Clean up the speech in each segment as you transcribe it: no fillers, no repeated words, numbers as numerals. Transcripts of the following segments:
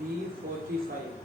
B45।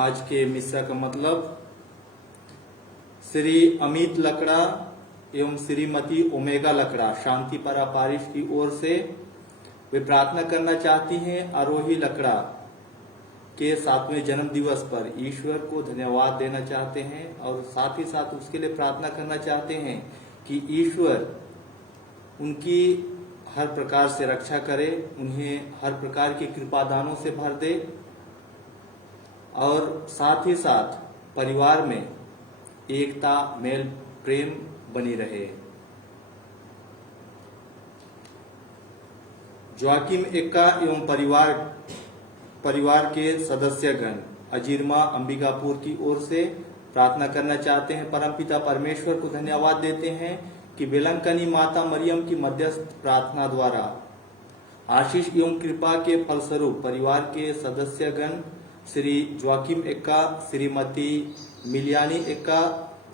आज के मिस्सा का मतलब श्री अमित लकड़ा एवं श्रीमती ओमेगा लकड़ा शांति परा पारिश की ओर से वे प्रार्थना करना चाहती हैं आरोही लकड़ा के 7वें जन्म दिवस पर ईश्वर को धन्यवाद देना चाहते हैं और साथ ही साथ उसके लिए प्रार्थना करना चाहते हैं कि ईश्वर उनकी हर प्रकार से रक्षा करे, उन्हें हर प्रकार के कृपादानों से भर दे और साथ ही साथ परिवार में एकता मेल प्रेम बनी रहे। जोआकिम एक्का एवं परिवार के सदस्यगण अजीरमा अंबिकापुर की ओर से प्रार्थना करना चाहते हैं। परमपिता परमेश्वर को धन्यवाद देते हैं कि बेलंकनी माता मरियम की मध्यस्थ प्रार्थना द्वारा आशीष एवं कृपा के फलस्वरूप परिवार के सदस्यगण श्री जोआकिम एक्का, श्रीमती मिलियानी एक्का,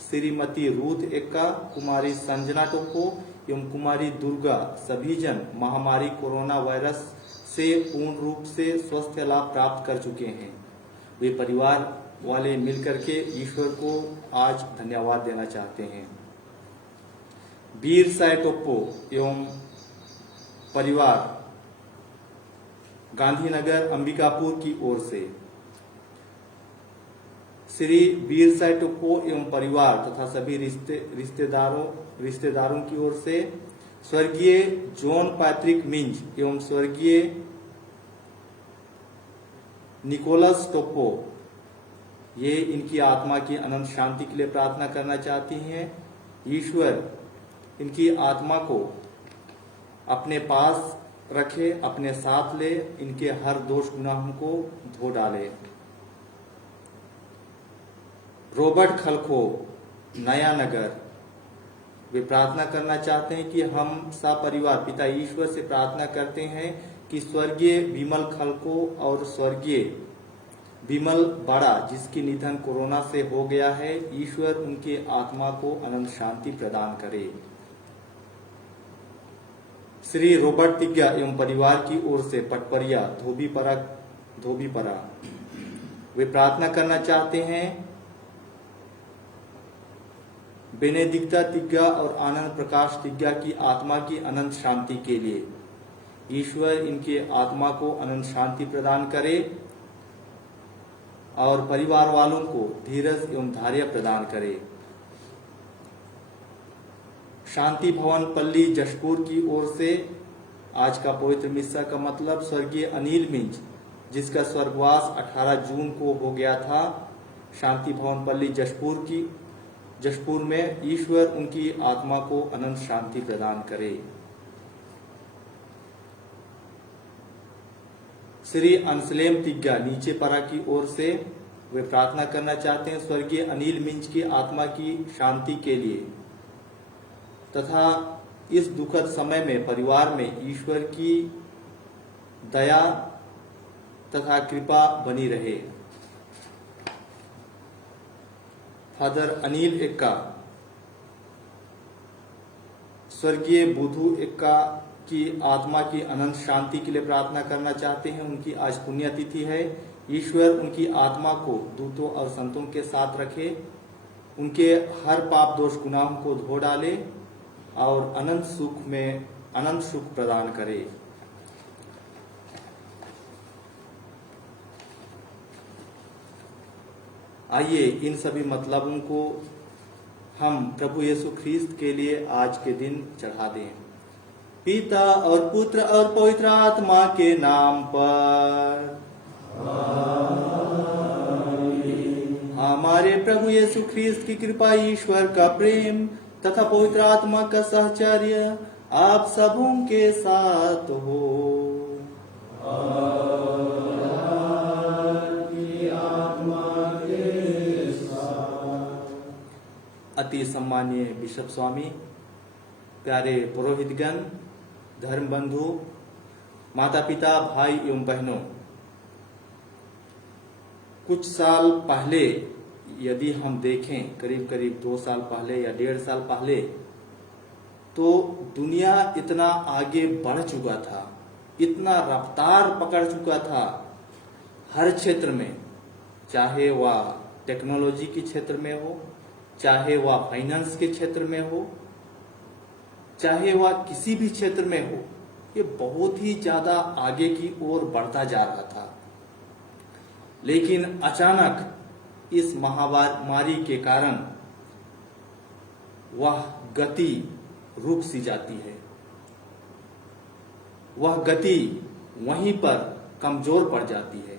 श्रीमती रूथ एक्का, कुमारी संजना टोप्पो एवं कुमारी दुर्गा सभी जन महामारी कोरोना वायरस से पूर्ण रूप से स्वास्थ्य लाभ प्राप्त कर चुके हैं। वे परिवार वाले मिलकर के ईश्वर को आज धन्यवाद देना चाहते हैं। वीर साय टोप्पो एवं परिवार गांधीनगर अंबिकापुर की ओर से श्री वीर साय टोप्पो एवं परिवार तथा सभी रिश्तेदारों की ओर से स्वर्गीय जॉन पैट्रिक मिंज एवं स्वर्गीय निकोलस टोप्पो ये इनकी आत्मा की अनंत शांति के लिए प्रार्थना करना चाहती हैं। ईश्वर इनकी आत्मा को अपने पास रखे, अपने साथ ले, इनके हर दोष गुनाहों को धो डाले। रॉबर्ट खलखो नया नगर वे प्रार्थना करना चाहते हैं कि हम सपरिवार पिता ईश्वर से प्रार्थना करते हैं कि स्वर्गीय विमल खलको और स्वर्गीय विमल बड़ा जिसकी निधन कोरोना से हो गया है, ईश्वर उनकी आत्मा को अनंत शांति प्रदान करे। श्री रॉबर्ट तिग्गा एवं परिवार की ओर से पटपरिया धोबीपरा वे प्रार्थना करना चाहते हैं बेनेडिक्टा तिग्गा और आनंद प्रकाश तिग्गा की आत्मा की अनंत शांति के लिए। ईश्वर इनके आत्मा को अनंत शांति प्रदान करे और परिवार वालों को धीरज एवं धैर्य प्रदान करे। शांति भवन पल्ली जशपुर की ओर से आज का पवित्र मिस्सा का मतलब स्वर्गीय अनिल मिंज, जिसका स्वर्गवास 18 जून को हो गया था, शांति भवन पल्ली जशपुर में ईश्वर उनकी आत्मा को अनंत शांति प्रदान करे। श्री अंसलेम तिग्गा नीचे परा की ओर से वे प्रार्थना करना चाहते हैं स्वर्गीय अनिल मिंज की आत्मा की शांति के लिए तथा इस दुखद समय में परिवार में ईश्वर की दया तथा कृपा बनी रहे। फादर अनिल एक्का स्वर्गीय बुधू एक्का की आत्मा की अनंत शांति के लिए प्रार्थना करना चाहते हैं। उनकी आज पुण्यतिथि है। ईश्वर उनकी आत्मा को दूतों और संतों के साथ रखे, उनके हर पाप दोष गुनाहों को धो डाले और अनंत सुख प्रदान करे। आइए इन सभी मतलबों को हम प्रभु यीशु ख्रीस्त के लिए आज के दिन चढ़ा दें। पिता और पुत्र और पवित्र आत्मा के नाम पर हमारे प्रभु यीशु ख्रीस्त की कृपा, ईश्वर का प्रेम तथा पवित्र आत्मा का सहचर्य आप सबों के साथ हो। अति सम्मानीय बिशप स्वामी, प्यारे पुरोहितगण, धर्म बंधु, माता पिता, भाई एवं बहनों, कुछ साल पहले यदि हम देखें, करीब करीब 2 साल पहले या 1.5 साल पहले, तो दुनिया इतना आगे बढ़ चुका था, इतना रफ्तार पकड़ चुका था हर क्षेत्र में, चाहे वह टेक्नोलॉजी के क्षेत्र में हो, चाहे वह फाइनेंस के क्षेत्र में हो, चाहे वह किसी भी क्षेत्र में हो, ये बहुत ही ज्यादा आगे की ओर बढ़ता जा रहा था। लेकिन अचानक इस महामारी के कारण वह गति रुक सी जाती है, वह गति वहीं पर कमजोर पड़ जाती है।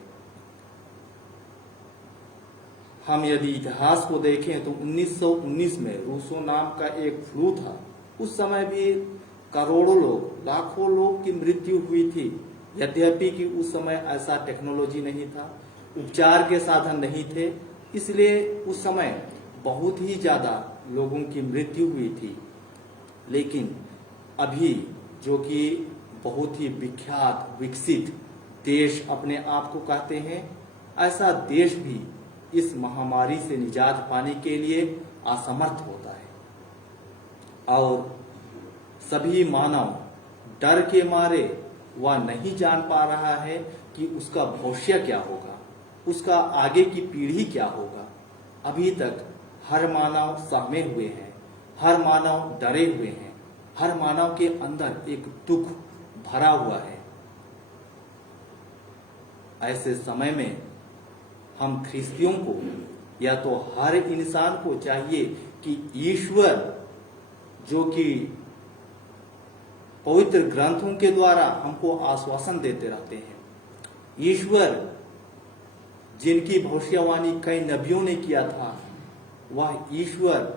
हम यदि इतिहास को देखें तो 1919 में रूसो नाम का एक फ्लू था। उस समय भी करोड़ों लोग, लाखों लोग की मृत्यु हुई थी। यद्यपि कि उस समय ऐसा टेक्नोलॉजी नहीं था, उपचार के साधन नहीं थे, इसलिए उस समय बहुत ही ज्यादा लोगों की मृत्यु हुई थी। लेकिन अभी जो कि बहुत ही विख्यात विकसित देश अपने आप को कहते हैं, ऐसा देश भी इस महामारी से निजात पाने के लिए असमर्थ होता है और सभी मानव डर के मारे वह नहीं जान पा रहा है कि उसका भविष्य क्या होगा, उसका आगे की पीढ़ी क्या होगा। अभी तक हर मानव सहमे हुए हैं, हर मानव डरे हुए हैं, हर मानव के अंदर एक दुख भरा हुआ है। ऐसे समय में हम ख्रिस्तियों को या तो हर इंसान को चाहिए कि ईश्वर जो कि पवित्र ग्रंथों के द्वारा हमको आश्वासन देते रहते हैं, ईश्वर जिनकी भविष्यवाणी कई नबियों ने किया था, वह ईश्वर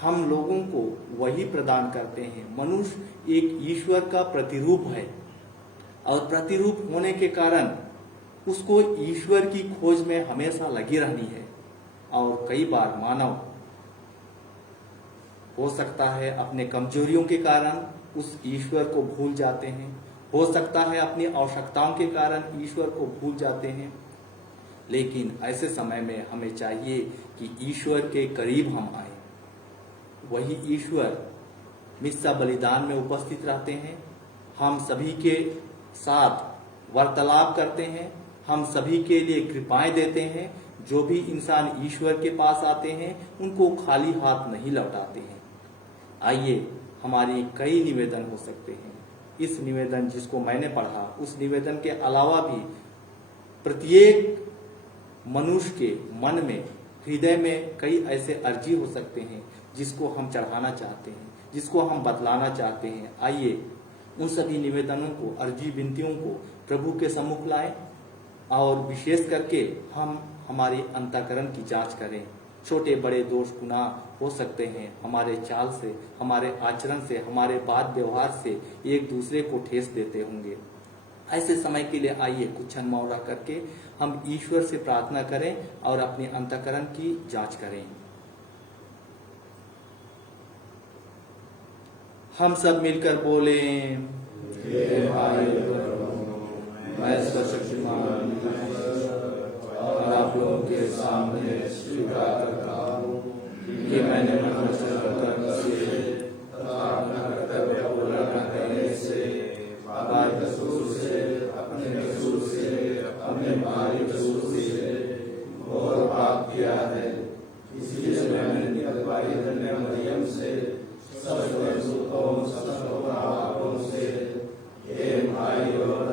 हम लोगों को वही प्रदान करते हैं। मनुष्य एक ईश्वर का प्रतिरूप है और प्रतिरूप होने के कारण उसको ईश्वर की खोज में हमेशा लगी रहनी है। और कई बार मानव हो सकता है अपने कमजोरियों के कारण उस ईश्वर को भूल जाते हैं, हो सकता है अपनी आवश्यकताओं के कारण ईश्वर को भूल जाते हैं। लेकिन ऐसे समय में हमें चाहिए कि ईश्वर के करीब हम आए। वही ईश्वर मिस्सा बलिदान में उपस्थित रहते हैं, हम सभी के साथ वार्तालाप करते हैं, हम सभी के लिए कृपाएं देते हैं। जो भी इंसान ईश्वर के पास आते हैं उनको खाली हाथ नहीं लौटाते हैं। आइए, हमारे कई निवेदन हो सकते हैं। इस निवेदन जिसको मैंने पढ़ा, उस निवेदन के अलावा भी प्रत्येक मनुष्य के मन में, हृदय में कई ऐसे अर्जी हो सकते हैं जिसको हम चढ़ाना चाहते हैं, जिसको हम बतलाना चाहते हैं। आइए उन सभी निवेदनों को, अर्जी विनतियों को प्रभु के सम्मुख लाएं और विशेष करके हम हमारे अंतःकरण की जांच करें। छोटे बड़े दोष गुनाह हो सकते हैं, हमारे चाल से, हमारे आचरण से, हमारे बात व्यवहार से एक दूसरे को ठेस देते होंगे। ऐसे समय के लिए आइए कुछ क्षण मौन रख करके हम ईश्वर से प्रार्थना करें और अपने अंतःकरण की जांच करें। हम सब मिलकर बोलें, हे भाई मैं सर्वशक्तिमान और आप लोगों के सामने स्वीकार करता हूँ कि मैंने मन से अपना कर्तव्य पूरा न करने से, बात कसूर से, अपने कसूर से, अपने भारी कसूर से और पाप किया है। इसलिए मैंने निकलवाई धन्य मरियम से, सब दूतों, सब पापों से, हे भाई और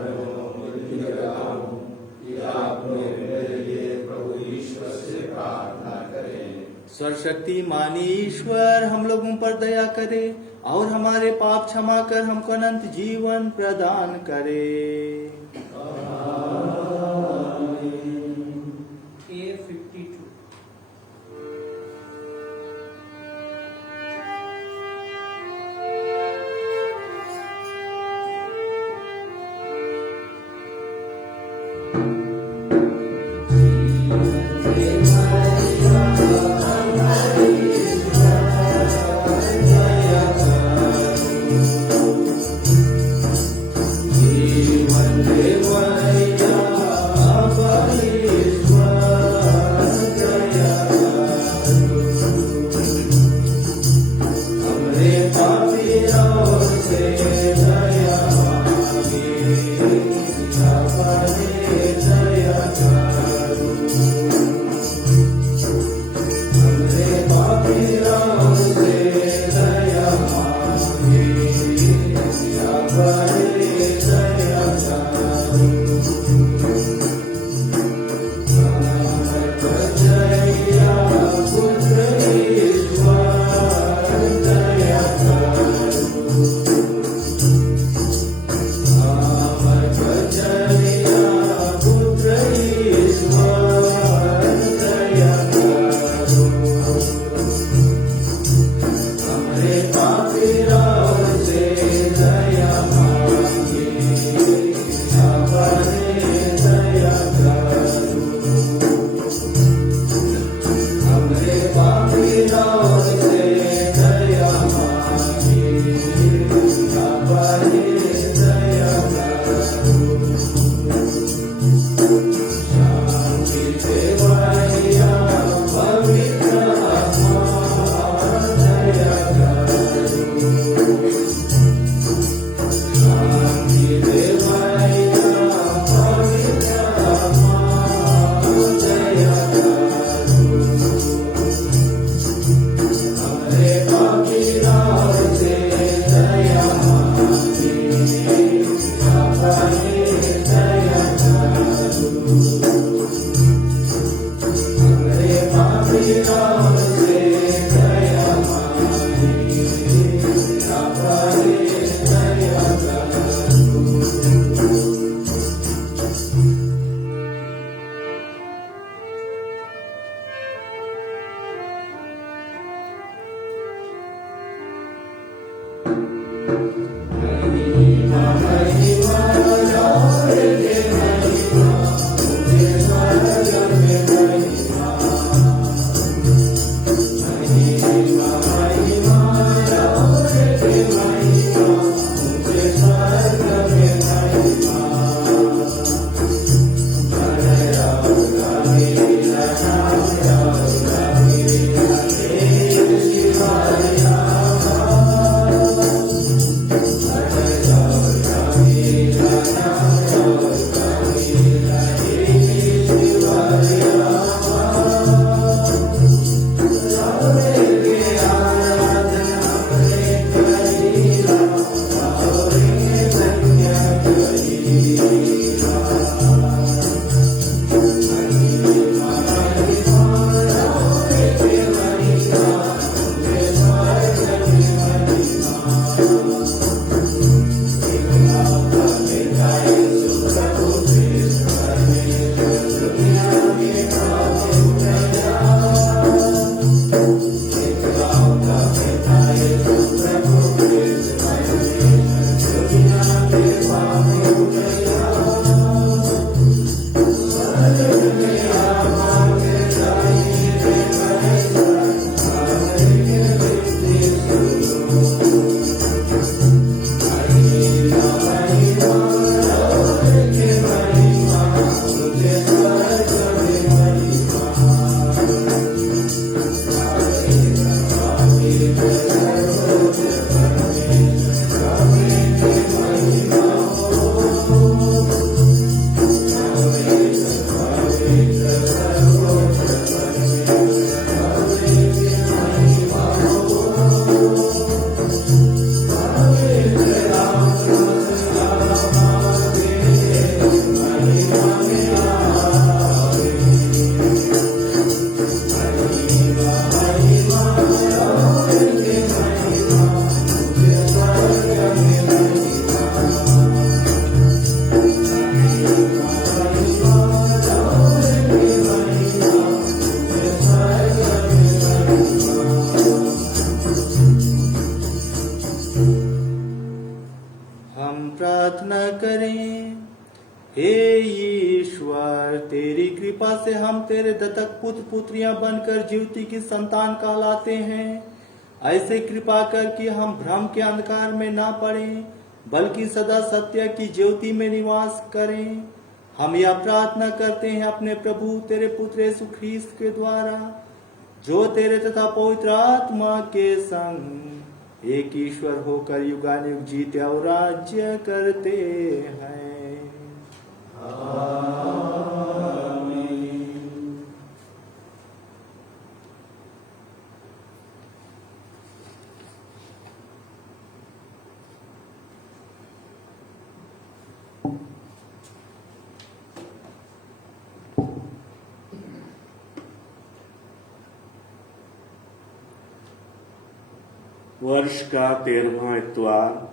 विनती करता हूँ कि आप लोग मेरे लिए प्रभु ईश्वर से प्रार्थना करें। सर्वशक्तिमान ईश्वर हम लोगों पर दया करे और हमारे पाप क्षमा कर हमको अनंत जीवन प्रदान करे। हम प्रार्थना करें। हे ईश्वर, तेरी कृपा से हम तेरे दत्तक पुत्र पुत्रियां बनकर ज्योति की संतान कहलाते हैं। ऐसे कृपा कर कि हम भ्रम के अंधकार में ना पड़ें, बल्कि सदा सत्य की ज्योति में निवास करें। हम यह प्रार्थना करते हैं अपने प्रभु तेरे पुत्र यीशु ख्रीस्त के द्वारा, जो तेरे तथा पवित्र आत्मा के संग एक ईश्वर होकर युगानुयुग जीते और राज्य करते हैं। वर्ष का 13वां इतवार।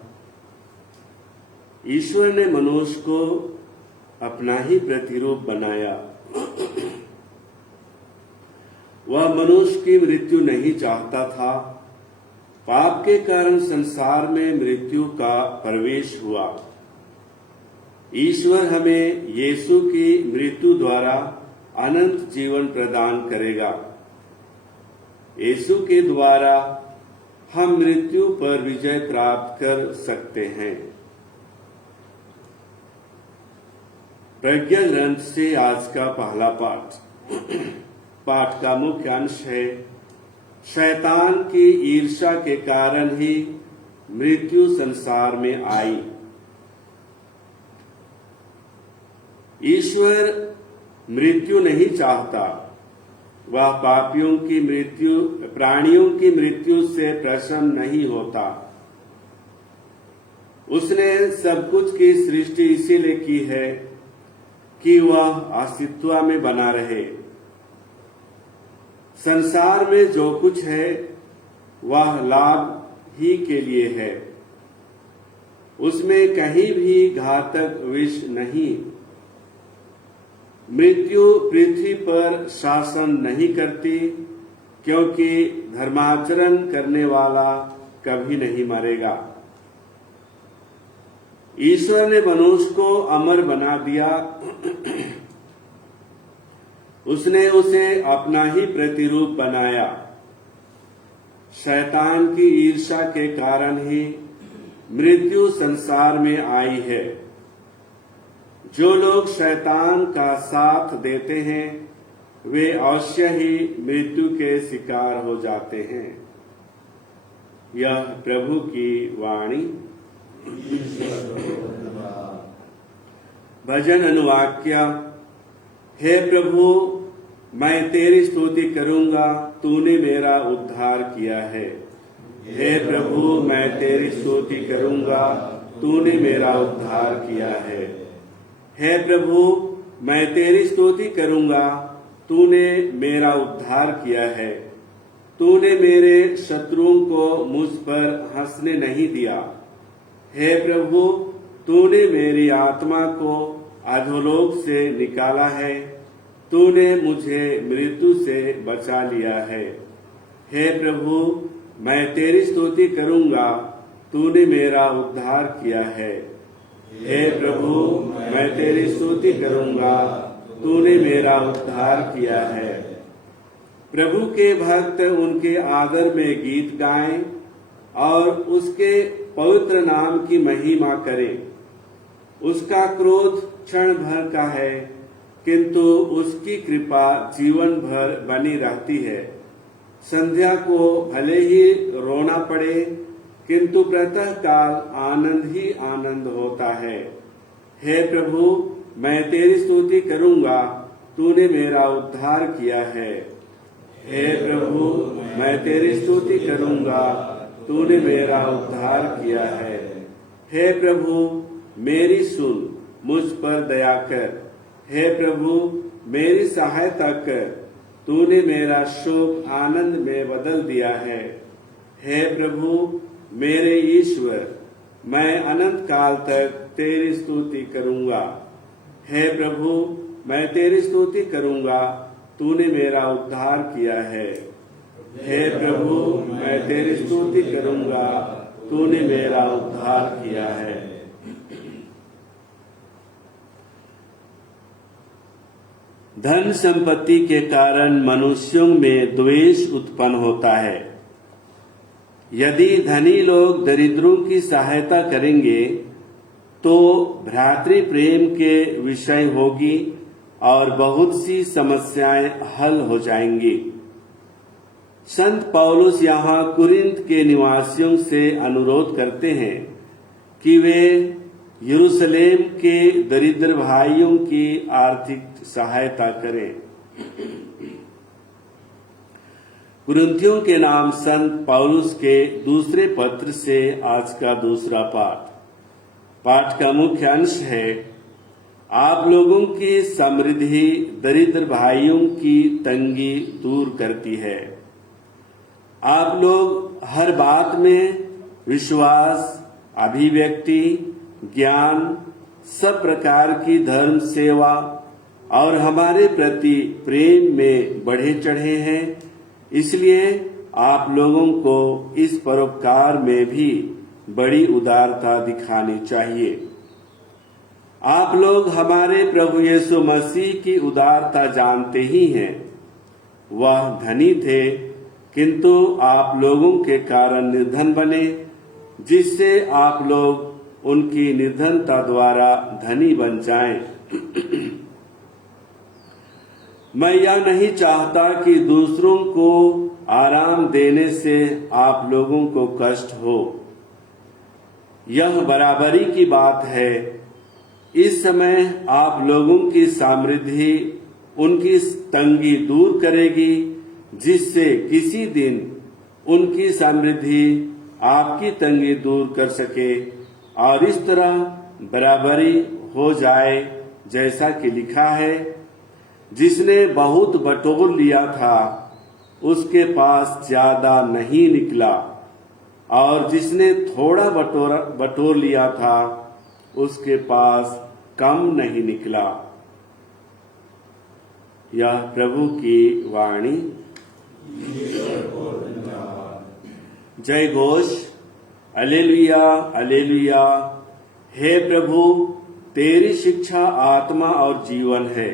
ईश्वर ने मनुष्य को अपना ही प्रतिरूप बनाया। वह मनुष्य की मृत्यु नहीं चाहता था। पाप के कारण संसार में मृत्यु का प्रवेश हुआ। ईश्वर हमें यीशु की मृत्यु द्वारा अनंत जीवन प्रदान करेगा। यीशु के द्वारा हम मृत्यु पर विजय प्राप्त कर सकते हैं। प्रज्ञा ग्रंथ से आज का पहला पाठ। पाठ का मुख्य अंश है, शैतान की ईर्ष्या के कारण ही मृत्यु संसार में आई। ईश्वर मृत्यु नहीं चाहता। वह पापियों की मृत्यु, प्राणियों की मृत्यु से प्रसन्न नहीं होता। उसने सब कुछ की सृष्टि इसीलिए की है कि वह अस्तित्व में बना रहे। संसार में जो कुछ है वह लाभ ही के लिए है। उसमें कहीं भी घातक विष नहीं। मृत्यु पृथ्वी पर शासन नहीं करती, क्योंकि धर्माचरण करने वाला कभी नहीं मरेगा। ईश्वर ने मनुष्य को अमर बना दिया। उसने उसे अपना ही प्रतिरूप बनाया। शैतान की ईर्ष्या के कारण ही मृत्यु संसार में आई है। जो लोग शैतान का साथ देते हैं वे अवश्य ही मृत्यु के शिकार हो जाते हैं। यह प्रभु की वाणी। भजन अनुवाक्य। हे प्रभु, मैं तेरी स्तुति करूंगा, तूने मेरा उद्धार किया है। हे प्रभु, मैं तेरी स्तुति करूंगा, तूने मेरा उद्धार किया है। हे प्रभु, मैं तेरी स्तुति करूंगा, तूने मेरा उद्धार किया है। तूने मेरे शत्रुओं को मुझ पर हंसने नहीं दिया। हे प्रभु, तूने मेरी आत्मा को अधोलोक से निकाला है। तूने मुझे मृत्यु से बचा लिया है। हे प्रभु, मैं तेरी स्तुति करूंगा, तूने मेरा उद्धार किया है। हे प्रभु, मैं तेरी स्तुति करूंगा, तूने मेरा उद्धार किया है। प्रभु के भक्त उनके आदर में गीत गाएं और उसके पवित्र नाम की महिमा करें। उसका क्रोध क्षण भर का है, किंतु उसकी कृपा जीवन भर बनी रहती है। संध्या को भले ही रोना पड़े, किंतु प्रातः काल आनंद ही आनंद होता है। हे प्रभु, मैं तेरी स्तुति करूंगा, तूने मेरा उद्धार किया है। हे प्रभु, मैं तेरी स्तुति करूंगा, तूने मेरा उद्धार किया है। हे प्रभु, मेरी सुन, मुझ पर दया कर। हे प्रभु, मेरी सहायता कर। तूने मेरा शोक आनंद में बदल दिया है। हे प्रभु, मेरे ईश्वर, मैं अनंत काल तक तेरी स्तुति करूंगा। हे प्रभु, मैं तेरी स्तुति करूंगा, तूने मेरा उद्धार किया है। हे प्रभु, मैं तेरी स्तुति करूंगा, तूने मेरा उद्धार किया है। धन संपत्ति के कारण मनुष्यों में द्वेष उत्पन्न होता है। यदि धनी लोग दरिद्रों की सहायता करेंगे तो भ्रातृ प्रेम के विषय होगी और बहुत सी समस्याएं हल हो जाएंगी। संत पौलुस यहाँ कुरिन्थ के निवासियों से अनुरोध करते हैं कि वे यरूशलेम के दरिद्र भाइयों की आर्थिक सहायता करें। कुरिन्थियों के नाम संत पौलुस के दूसरे पत्र से आज का दूसरा पाठ का मुख्य अंश है, आप लोगों की समृद्धि दरिद्र भाइयों की तंगी दूर करती है। आप लोग हर बात में विश्वास, अभिव्यक्ति, ज्ञान, सब प्रकार की धर्म सेवा और हमारे प्रति प्रेम में बढ़े चढ़े हैं। इसलिए आप लोगों को इस परोपकार में भी बड़ी उदारता दिखानी चाहिए। आप लोग हमारे प्रभु यीशु मसीह की उदारता जानते ही हैं। वह धनी थे किंतु आप लोगों के कारण निर्धन बने, जिससे आप लोग उनकी निर्धनता द्वारा धनी बन जाएं। मैं यह नहीं चाहता कि दूसरों को आराम देने से आप लोगों को कष्ट हो। यह बराबरी की बात है। इस समय आप लोगों की समृद्धि उनकी तंगी दूर करेगी, जिससे किसी दिन उनकी समृद्धि आपकी तंगी दूर कर सके और इस तरह बराबरी हो जाए, जैसा कि लिखा है, जिसने बहुत बटोर लिया था उसके पास ज्यादा नहीं निकला, और जिसने थोड़ा बटोर लिया था उसके पास कम नहीं निकला। यह प्रभु की वाणी। जय घोष, अलेलुया अलेलुया। हे प्रभु, तेरी शिक्षा आत्मा और जीवन है।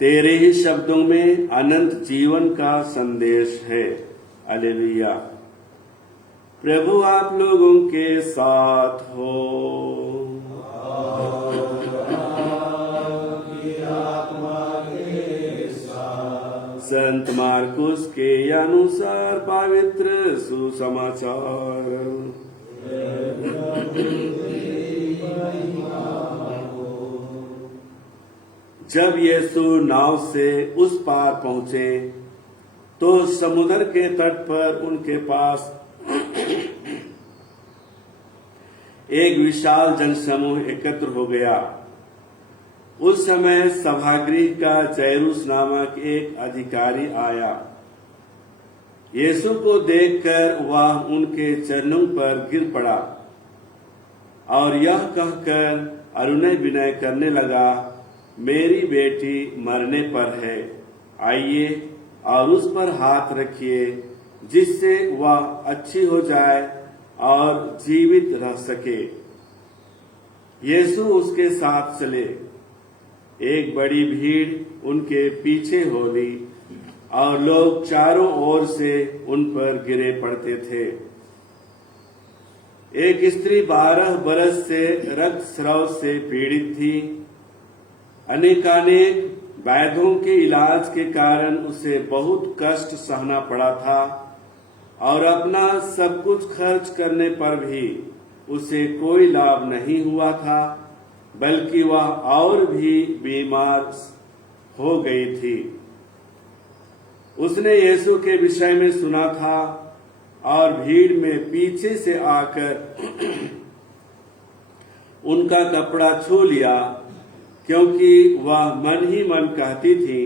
तेरे ही शब्दों में अनंत जीवन का संदेश है। अलेलुया। प्रभु आप लोगों के साथ हो। संत मार्कुस के अनुसार पवित्र सुसमाचार। जब यीशु नाव से उस पार पहुंचे तो समुद्र के तट पर उनके पास एक विशाल जनसमूह एकत्र हो गया। उस समय सभागृह का जैरूस नामक एक अधिकारी आया। यीशु को देखकर वह उनके चरणों पर गिर पड़ा और यह कहकर अनुनय विनय करने लगा, मेरी बेटी मरने पर है, आइए और उस पर हाथ रखिए, जिससे वह अच्छी हो जाए और जीवित रह सके। यीशु उसके साथ चले। एक बड़ी भीड़ उनके पीछे हो ली और लोग चारों ओर से उन पर गिरे पड़ते थे। एक स्त्री 12 बरस से रक्त स्राव से पीड़ित थी। अनेकानेक वैद्यों के इलाज के कारण उसे बहुत कष्ट सहना पड़ा था और अपना सब कुछ खर्च करने पर भी उसे कोई लाभ नहीं हुआ था, बल्कि वह और भी बीमार हो गई थी। उसने यीशु के विषय में सुना था और भीड़ में पीछे से आकर उनका कपड़ा छू लिया, क्योंकि वह मन ही मन कहती थी,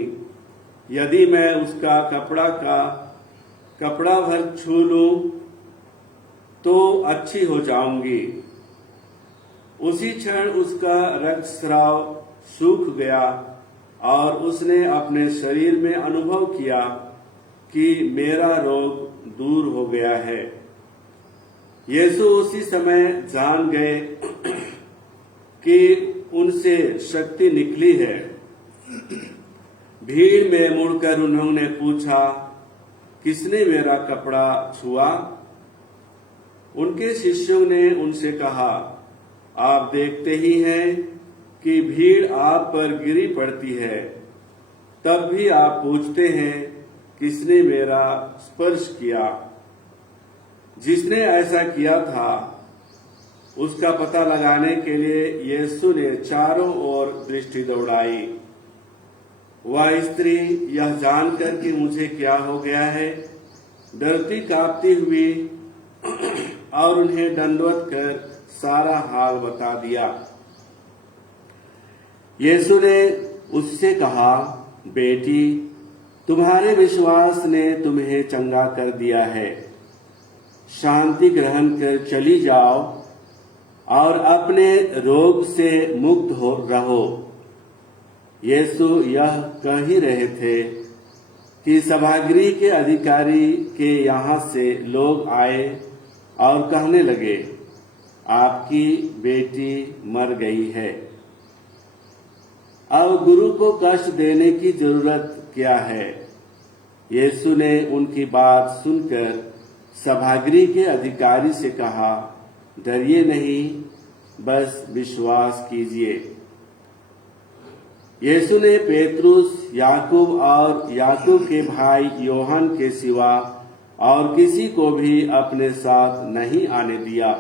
यदि मैं उसका कपड़ा भर छू लूं तो अच्छी हो जाऊंगी। उसी क्षण उसका रक्तस्राव सूख गया और उसने अपने शरीर में अनुभव किया कि मेरा रोग दूर हो गया है। यीशु उसी समय जान गए कि उनसे शक्ति निकली है। भीड़ में मुड़कर उन्होंने पूछा, किसने मेरा कपड़ा छुआ? उनके शिष्यों ने उनसे कहा, आप देखते ही हैं कि भीड़ आप पर गिरी पड़ती है, तब भी आप पूछते हैं, किसने मेरा स्पर्श किया? जिसने ऐसा किया था उसका पता लगाने के लिए यीशु ने चारों ओर दृष्टि दौड़ाई। वह स्त्री यह जानकर कि मुझे क्या हो गया है, डरती कांपती हुई और उन्हें दंडवत कर सारा हाल बता दिया। यीशु ने उससे कहा, बेटी, तुम्हारे विश्वास ने तुम्हें चंगा कर दिया है। शांति ग्रहण कर चली जाओ और अपने रोग से मुक्त हो रहो। यीशु यह कह ही रहे थे कि सभागृह के अधिकारी के यहाँ से लोग आए और कहने लगे, आपकी बेटी मर गई है, अब गुरु को कष्ट देने की जरूरत क्या है? यीशु ने उनकी बात सुनकर सभागृह के अधिकारी से कहा, डरिए नहीं, बस विश्वास कीजिए। यीशु ने पेतरुस, याकूब और याकूब के भाई योहन के सिवा और किसी को भी अपने साथ नहीं आने दिया।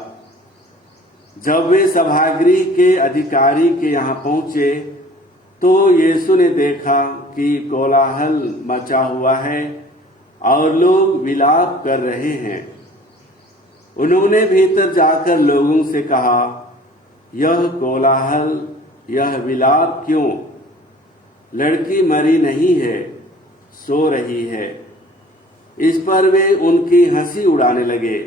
जब वे सभागृह के अधिकारी के यहाँ पहुंचे तो यीशु ने देखा कि कोलाहल मचा हुआ है और लोग विलाप कर रहे हैं। उन्होंने भीतर जाकर लोगों से कहा, यह कोलाहल, यह विलाप क्यों? लड़की मरी नहीं है, सो रही है। इस पर वे उनकी हंसी उड़ाने लगे।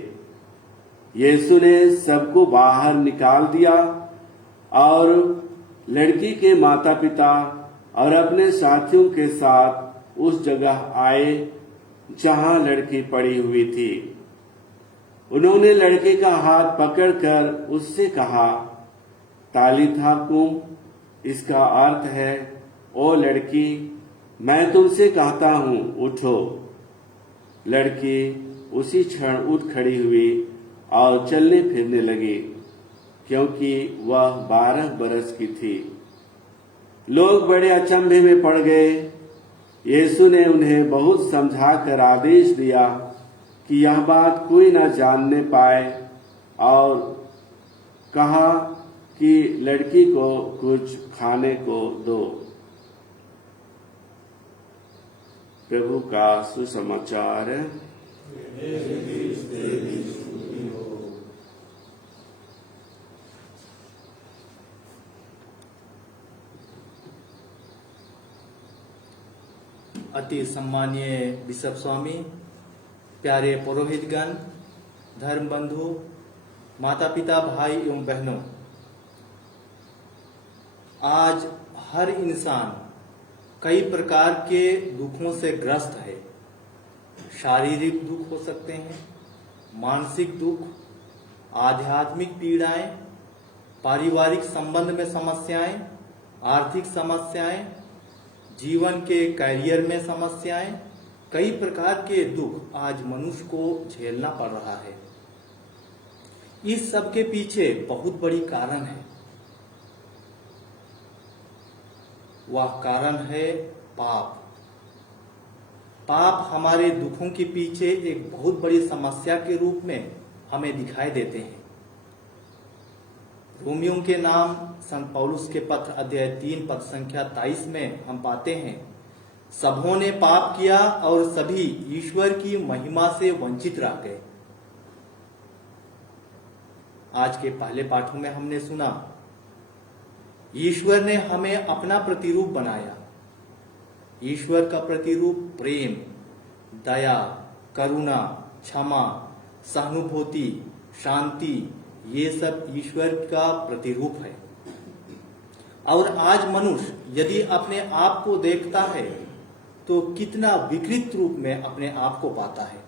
यीशु ने सबको बाहर निकाल दिया और लड़की के माता पिता और अपने साथियों के साथ उस जगह आए जहां लड़की पड़ी हुई थी। उन्होंने लड़के का हाथ पकड़कर उससे कहा, तालिथा कुम, इसका अर्थ है, ओ लड़की, मैं तुमसे कहता हूं, उठो। लड़की उसी क्षण उठ खड़ी हुई और चलने फिरने लगी, क्योंकि वह 12 बरस की थी। लोग बड़े अचंभे में पड़ गए। यीशु ने उन्हें बहुत समझाकर आदेश दिया कि यह बात कोई न जानने पाए और कहा कि लड़की को कुछ खाने को दो। प्रभु का सुसमाचार। अति सम्मानीय बिशप स्वामी, प्यारे पुरोहितगण, धर्म बंधु, माता पिता, भाई एवं बहनों, आज हर इंसान कई प्रकार के दुखों से ग्रस्त है। शारीरिक दुख हो सकते हैं, मानसिक दुख, आध्यात्मिक पीड़ाएं, पारिवारिक संबंध में समस्याएं, आर्थिक समस्याएं, जीवन के कैरियर में समस्याएं, कई प्रकार के दुख आज मनुष्य को झेलना पड़ रहा है। इस सब के पीछे बहुत बड़ी कारण है। वह कारण है पाप। पाप हमारे दुखों के पीछे एक बहुत बड़ी समस्या के रूप में हमें दिखाई देते हैं। रोमियों के नाम संत पौलुस के पत्र अध्याय 3 पद संख्या 23 में हम पाते हैं, सबों ने पाप किया और सभी ईश्वर की महिमा से वंचित रह गए। आज के पहले पाठों में हमने सुना, ईश्वर ने हमें अपना प्रतिरूप बनाया। ईश्वर का प्रतिरूप प्रेम, दया, करुणा, क्षमा, सहानुभूति, शांति, ये सब ईश्वर का प्रतिरूप है। और आज मनुष्य यदि अपने आप को देखता है तो कितना विकृत रूप में अपने आप को पाता है।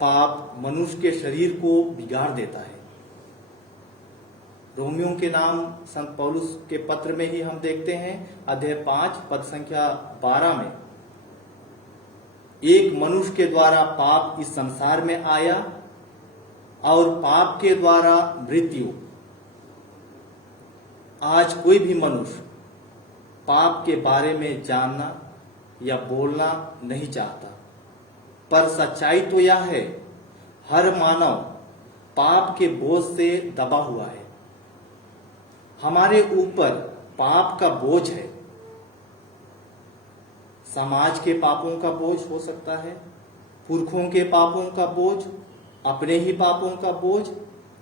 पाप मनुष्य के शरीर को बिगाड़ देता है। रोमियों के नाम संत पौलुस के पत्र में ही हम देखते हैं, अध्याय 5 पद संख्या 12 में, एक मनुष्य के द्वारा पाप इस संसार में आया और पाप के द्वारा मृत्यु। आज कोई भी मनुष्य पाप के बारे में जानना या बोलना नहीं चाहता, पर सच्चाई तो यह है, हर मानव पाप के बोझ से दबा हुआ है। हमारे ऊपर पाप का बोझ है। समाज के पापों का बोझ हो सकता है, पुरखों के पापों का बोझ, अपने ही पापों का बोझ,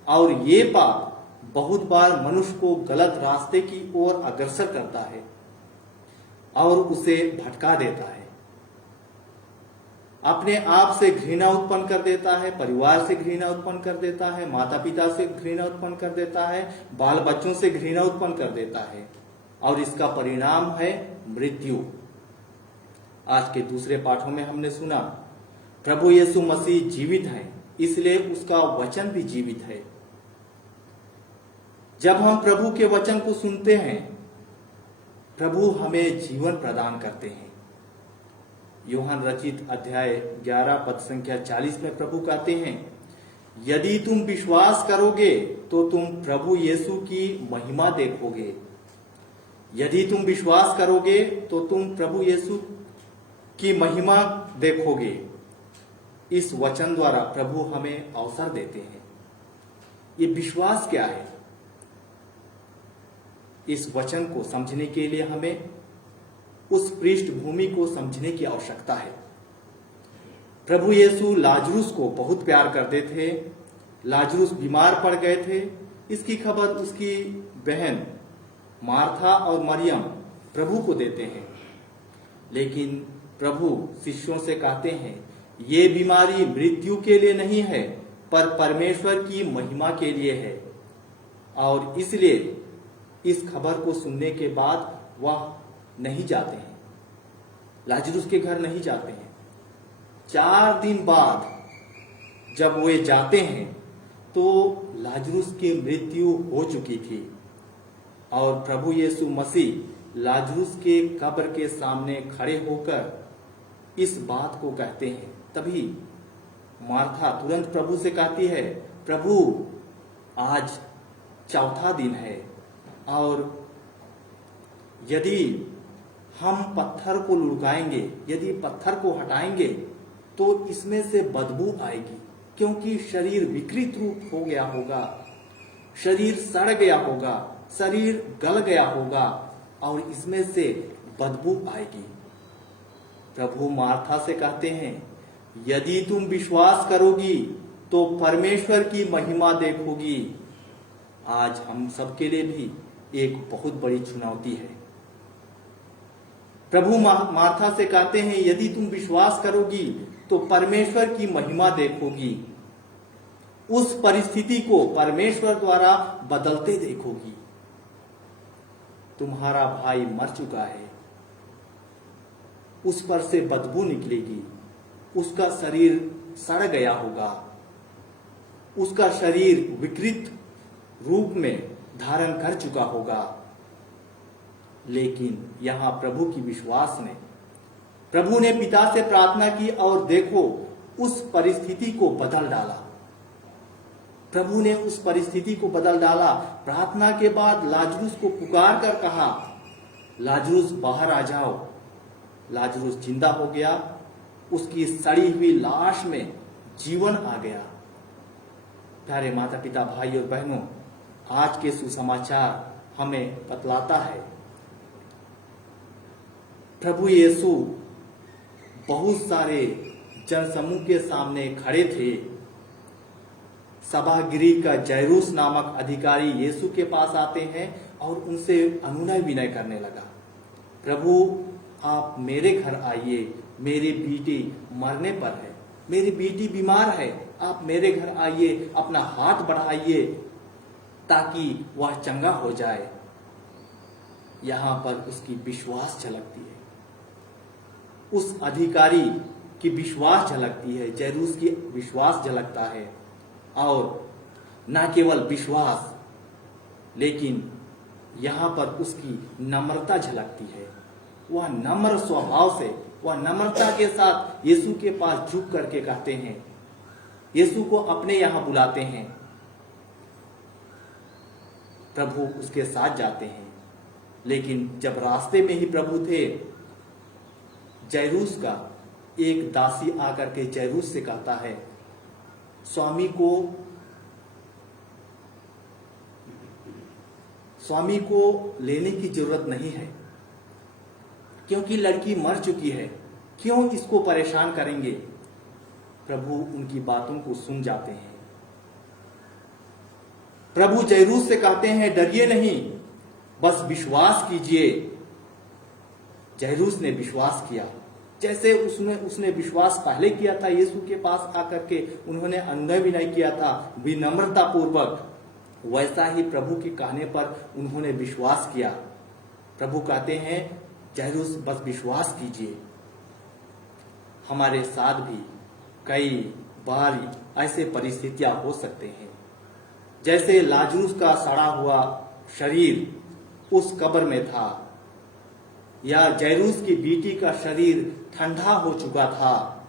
और ये पाप बहुत बार मनुष्य को गलत रास्ते की ओर अग्रसर करता है और उसे भटका देता है। अपने आप से घृणा उत्पन्न कर देता है, परिवार से घृणा उत्पन्न कर देता है, माता पिता से घृणा उत्पन्न कर देता है, बाल बच्चों से घृणा उत्पन्न कर देता है, और इसका परिणाम है मृत्यु। आज के दूसरे पाठों में हमने सुना प्रभु यीशु मसीह जीवित है, इसलिए उसका वचन भी जीवित है। जब हम प्रभु के वचन को सुनते हैं, प्रभु हमें जीवन प्रदान करते हैं। यूहन्ना रचित अध्याय 11 पद संख्या 40 में प्रभु कहते हैं, यदि तुम विश्वास करोगे तो तुम प्रभु यीशु की महिमा देखोगे। यदि तुम विश्वास करोगे तो तुम प्रभु यीशु की महिमा देखोगे। इस वचन द्वारा प्रभु हमें अवसर देते हैं। ये विश्वास क्या है? इस वचन को समझने के लिए हमें उस पृष्ठभूमि को समझने की आवश्यकता है। प्रभु यीशु लाजरूस को बहुत प्यार करते थे। लाजरूस बीमार पड़ गए थे। इसकी खबर उसकी बहन मार्था और मरियम प्रभु को देते हैं, लेकिन प्रभु शिष्यों से कहते हैं, ये बीमारी मृत्यु के लिए नहीं है, पर परमेश्वर की महिमा के लिए है। और इसलिए इस खबर को सुनने के बाद वह नहीं जाते हैं, लाजरूस के घर नहीं जाते हैं। 4 दिन बाद जब वे जाते हैं तो लाजरूस की मृत्यु हो चुकी थी, और प्रभु यीशु मसीह लाजरूस के कब्र के सामने खड़े होकर इस बात को कहते हैं। तभी मार्था तुरंत प्रभु से कहती है, प्रभु आज 4था दिन है, और यदि हम पत्थर को लुढ़काएंगे, यदि पत्थर को हटाएंगे तो इसमें से बदबू आएगी, क्योंकि शरीर विकृत रूप हो गया होगा, शरीर सड़ गया होगा, शरीर गल गया होगा, और इसमें से बदबू आएगी। प्रभु मार्था से कहते हैं, यदि तुम विश्वास करोगी तो परमेश्वर की महिमा देखोगी। आज हम सबके लिए भी एक बहुत बड़ी चुनौती है। प्रभु मार्था से कहते हैं, यदि तुम विश्वास करोगी तो परमेश्वर की महिमा देखोगी। उस परिस्थिति को परमेश्वर द्वारा बदलते देखोगी। तुम्हारा भाई मर चुका है, उस पर से बदबू निकलेगी, उसका शरीर सड़ गया होगा, उसका शरीर विकृत रूप में धारण कर चुका होगा। लेकिन यहां प्रभु की विश्वास ने, प्रभु ने पिता से प्रार्थना की और देखो उस परिस्थिति को बदल डाला। प्रभु ने उस परिस्थिति को बदल डाला। प्रार्थना के बाद लाजरूस को पुकार कर कहा, लाजरूस बाहर आ जाओ। लाजरूस जिंदा हो गया, उसकी सड़ी हुई लाश में जीवन आ गया। प्यारे माता पिता, भाई और बहनों, आज के सुसमाचार हमें बतलाता है, प्रभु यीशु बहुत सारे जनसमूह के सामने खड़े थे। सभागृह का जैरूस नामक अधिकारी यीशु के पास आते हैं और उनसे अनुनय विनय करने लगा, प्रभु आप मेरे घर आइए, मेरी बेटी मरने पर है, मेरी बेटी बीमार है, आप मेरे घर आइए, अपना हाथ बढ़ाइए ताकि वह चंगा हो जाए। यहां पर उसकी विश्वास झलकती है, उस अधिकारी की विश्वास झलकती है, जैरूस की विश्वास झलकता है। और न केवल विश्वास, लेकिन यहाँ पर उसकी नम्रता झलकती है। वह नम्र स्वभाव से, वह नम्रता के साथ यीशु के पास झुक करके कहते हैं, यीशु को अपने यहाँ बुलाते हैं। प्रभु उसके साथ जाते हैं, लेकिन जब रास्ते में ही प्रभु थे, जैरूस का एक दासी आकर के जैरूस से कहता है, स्वामी को लेने की जरूरत नहीं है, क्योंकि लड़की मर चुकी है, क्यों इसको परेशान करेंगे। प्रभु उनकी बातों को सुन जाते हैं। प्रभु जैरूस से कहते हैं, डरिए नहीं, बस विश्वास कीजिए। जैरूस ने विश्वास किया, जैसे उसने विश्वास पहले किया था। यीशु के पास आकर के उन्होंने अनुनय विनय किया था विनम्रता पूर्वक, वैसा ही प्रभु के कहने पर उन्होंने विश्वास किया। प्रभु कहते हैं, जैरूस बस विश्वास कीजिए। हमारे साथ भी कई बार ऐसे परिस्थितियां हो सकते हैं, जैसे लाजरूस का सड़ा हुआ शरीर उस कब्र में था, या जैरूस की बेटी का शरीर ठंडा हो चुका था।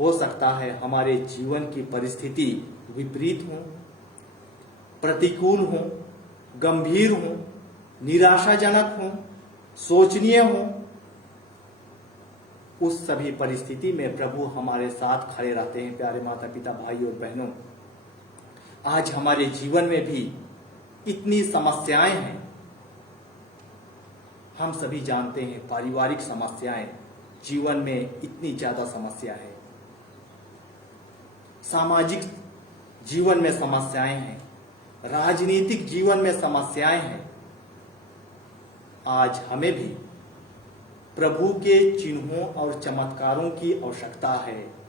हो सकता है हमारे जीवन की परिस्थिति विपरीत हो, प्रतिकूल हो, गंभीर हो, निराशाजनक हो, सोचनीय हो। उस सभी परिस्थिति में प्रभु हमारे साथ खड़े रहते हैं। प्यारे माता पिता, भाई और बहनों, आज हमारे जीवन में भी इतनी समस्याएं हैं। हम सभी जानते हैं, पारिवारिक समस्याएं, जीवन में इतनी ज्यादा समस्या है। सामाजिक जीवन में समस्याएं हैं, राजनीतिक जीवन में समस्याएं हैं। आज हमें भी प्रभु के चिन्हों और चमत्कारों की आवश्यकता है।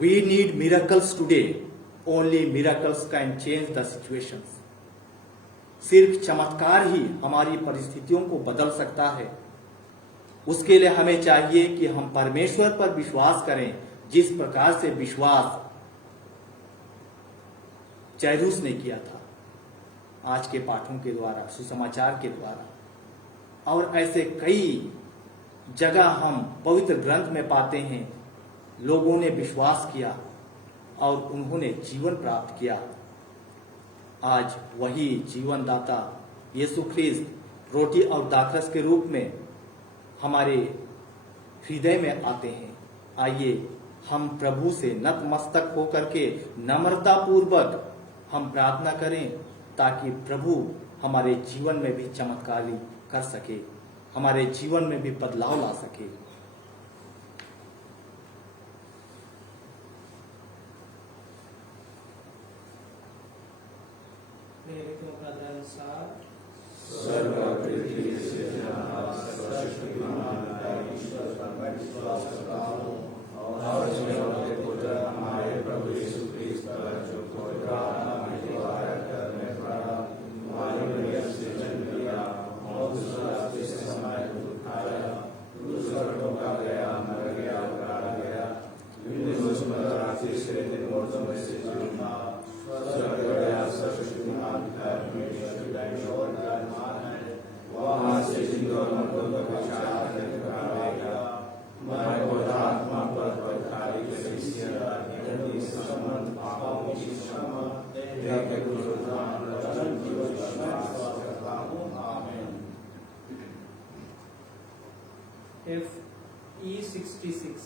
We need miracles today. Only miracles can change the situations. सिर्फ चमत्कार ही हमारी परिस्थितियों को बदल सकता है। उसके लिए हमें चाहिए कि हम परमेश्वर पर विश्वास करें, जिस प्रकार से विश्वास जैरूस ने किया था, आज के पाठों के द्वारा, सुसमाचार के द्वारा। और ऐसे कई जगह हम पवित्र ग्रंथ में पाते हैं, लोगों ने विश्वास किया और उन्होंने जीवन प्राप्त किया। आज वही जीवन दाता यीशु ख्रिस्त रोटी और दाखरस के रूप में हमारे हृदय में आते हैं। आइए हम प्रभु से नतमस्तक होकर के नम्रता पूर्वक हम प्रार्थना करें, ताकि प्रभु हमारे जीवन में भी चमत्कारी कर सके, हमारे जीवन में भी बदलाव ला सके। प्रेरितों का अनुसार FE66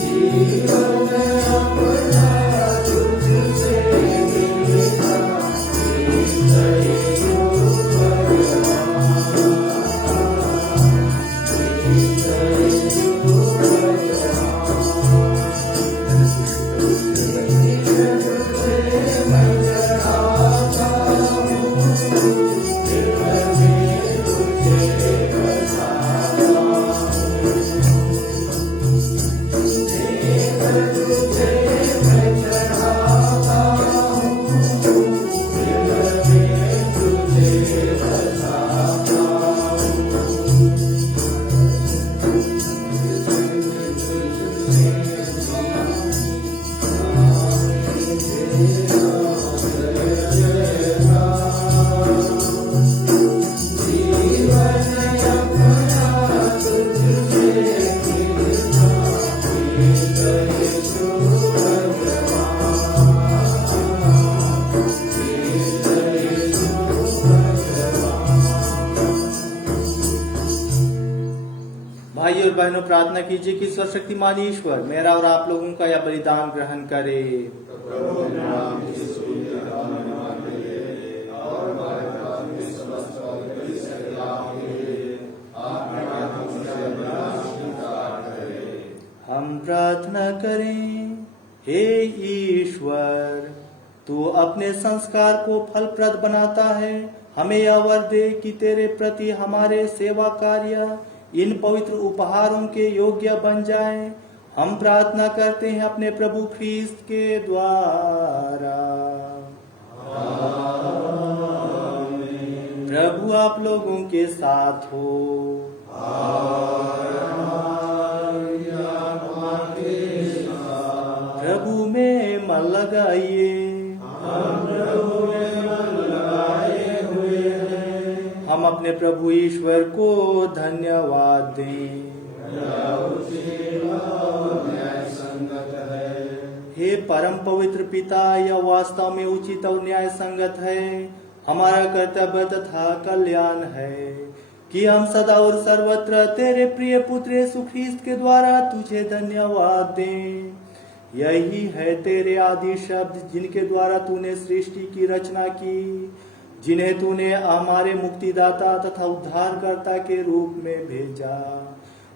जीवन में अपना तुझसे भाई और बहनों, प्रार्थना कीजिए कि सर्वशक्तिमान ईश्वर मेरा और आप लोगों का यह बलिदान ग्रहण करे। हम प्रार्थना करें। हे ईश्वर, तू अपने संस्कार को फलप्रद बनाता है, हमें यह वर दे कि तेरे प्रति हमारे सेवा कार्य इन पवित्र उपहारों के योग्य बन जाएं। हम प्रार्थना करते हैं अपने प्रभु ख्रीस्त के द्वारा। प्रभु आप लोगों के साथ हो। प्रभु में मन लगाइए। हम अपने प्रभु ईश्वर को धन्यवाद दें। हे परम पवित्र पिता, यह वास्तव में उचित और न्याय संगत है, हमारा कर्तव्य तथा कल्याण है कि हम सदा और सर्वत्र तेरे प्रिय पुत्र यीशु ख्रीस्त के द्वारा तुझे धन्यवाद दें। यही है तेरे आदि शब्द जिनके द्वारा तूने सृष्टि की रचना की, जिन्हें तूने हमारे मुक्तिदाता तथा उद्धारकर्ता के रूप में भेजा।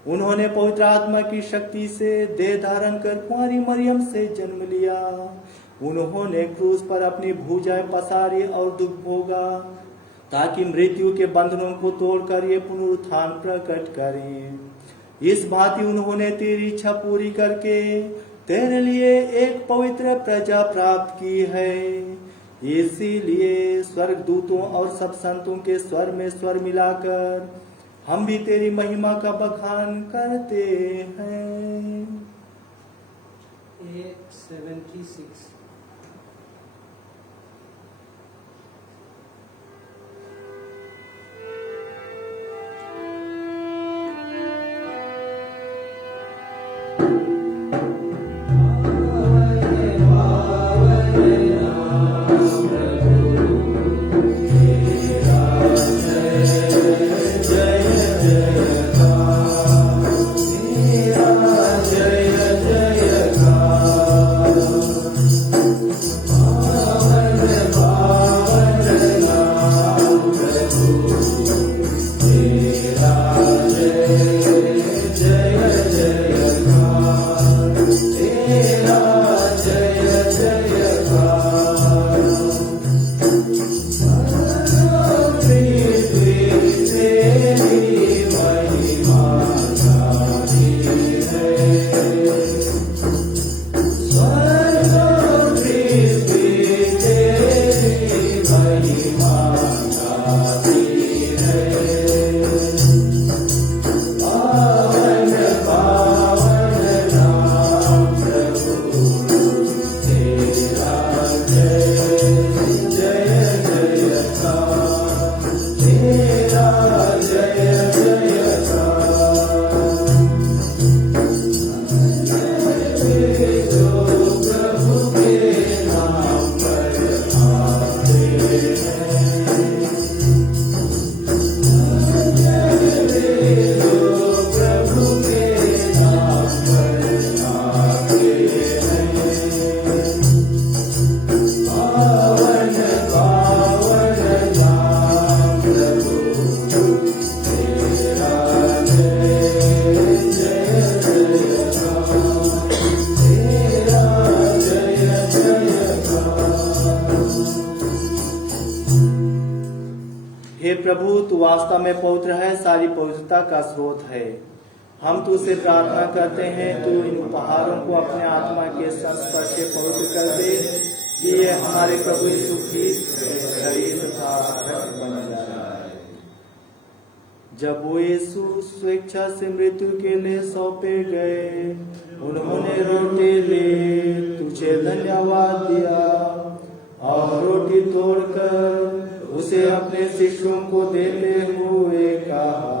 उन्होंने पवित्र आत्मा की शक्ति से देह धारण कर कुंवारी मरियम से जन्म लिया। उन्होंने क्रूस पर अपनी भुजाएं पसारी और दुख भोगा, ताकि मृत्यु के बंधनों को तोड़कर ये पुनरुत्थान प्रकट करें। इस भांति उन्होंने तेरी इच्छा पूरी करके तेरे लिए एक पवित्र प्रजा प्राप्त की है। इसीलिए स्वर्गदूतों और सब संतों के स्वर में स्वर मिलाकर हम भी तेरी महिमा का बखान करते हैं। 876 हे प्रभु, तू वास्तव में पवित्र है, सारी पवित्रता का स्रोत है। हम तुझसे प्रार्थना करते हैं, तू इन उपहारों को अपने आत्मा के संस्पर्श से पवित्र कर दे, कि ये हमारे प्रभु यीशु ख्रीस्त शरीर तथा रक्त बन जाए। जब वो यीशु स्वेच्छा से मृत्यु के लिए सौंपे गए, उन्होंने रोटी ली, तुझे धन्यवाद दिया और रोटी तोड़कर उसे अपने शिष्यों को देते हुए कहा,